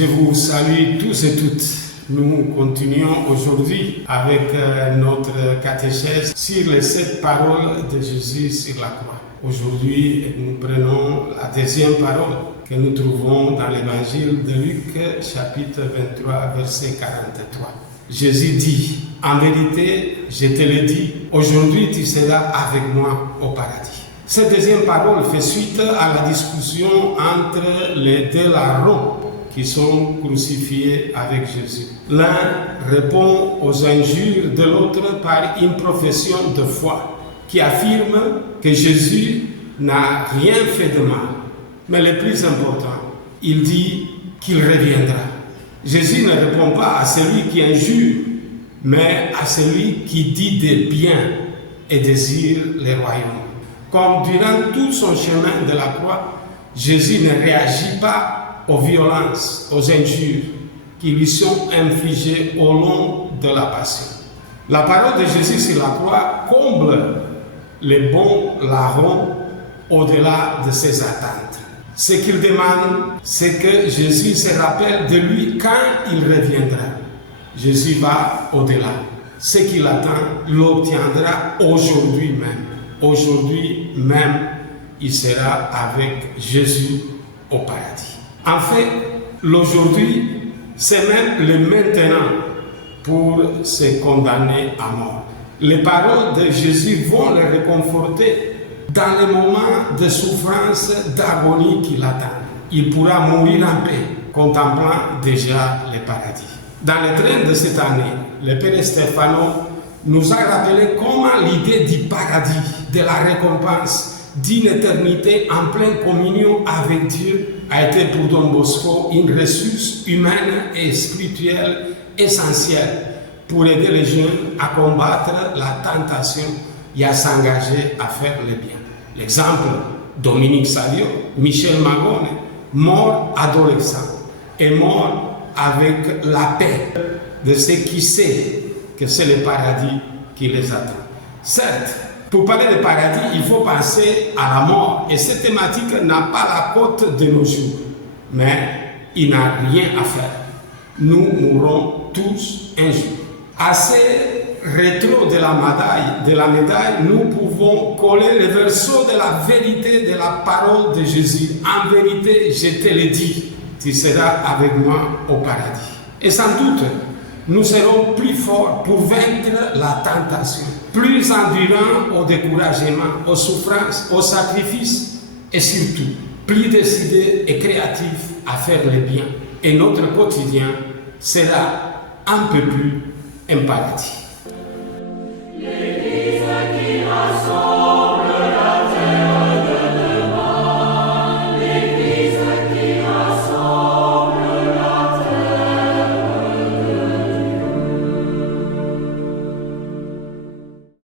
Je vous salue tous et toutes. Nous continuons aujourd'hui avec notre catéchèse sur les 7 paroles de Jésus sur la croix. Aujourd'hui, nous prenons la deuxième parole que nous trouvons dans l'évangile de Luc, chapitre 23, verset 43. Jésus dit, « En vérité, je te le dis, aujourd'hui tu seras avec moi au paradis. » Cette deuxième parole fait suite à la discussion entre les deux larrons qui sont crucifiés avec Jésus. L'un répond aux injures de l'autre par une profession de foi qui affirme que Jésus n'a rien fait de mal. Mais le plus important, il dit qu'il reviendra. Jésus ne répond pas à celui qui injure, mais à celui qui dit des biens et désire le royaume. Comme durant tout son chemin de la croix, Jésus ne réagit pas aux violences, aux injures qui lui sont infligées au long de la passion. La parole de Jésus sur la croix comble les bons larrons au-delà de ses attentes. Ce qu'il demande, c'est que Jésus se rappelle de lui quand il reviendra. Jésus va au-delà. Ce qu'il attend, l'obtiendra aujourd'hui même. Aujourd'hui même, il sera avec Jésus au paradis. En fait, l'aujourd'hui, c'est même le maintenant pour se condamner à mort. Les paroles de Jésus vont le réconforter dans les moments de souffrance, d'agonie qui l'attendent. Il pourra mourir en paix, contemplant déjà le paradis. Dans le train de cette année, le Père Stefano nous a rappelé comment l'idée du paradis, de la récompense, d'une éternité en pleine communion avec Dieu a été pour Don Bosco une ressource humaine et spirituelle essentielle pour aider les jeunes à combattre la tentation et à s'engager à faire le bien. L'exemple, Dominique Salio, Michel Magone, mort adolescent, est mort avec la paix de ceux qui savent que c'est le paradis qui les attend. Certes, pour parler de paradis, il faut penser à la mort, et cette thématique n'a pas la cote de nos jours, mais il n'a rien à faire. Nous mourrons tous un jour. À ces rétro de la médaille, nous pouvons coller le verso de la vérité de la parole de Jésus. En vérité, je te le dis, tu seras avec moi au paradis. Et sans doute, nous serons plus forts pour vaincre la tentation, plus endurants au découragement, aux souffrances, aux sacrifices, et surtout, plus décidés et créatifs à faire le bien. Et notre quotidien sera un peu plus un paradis.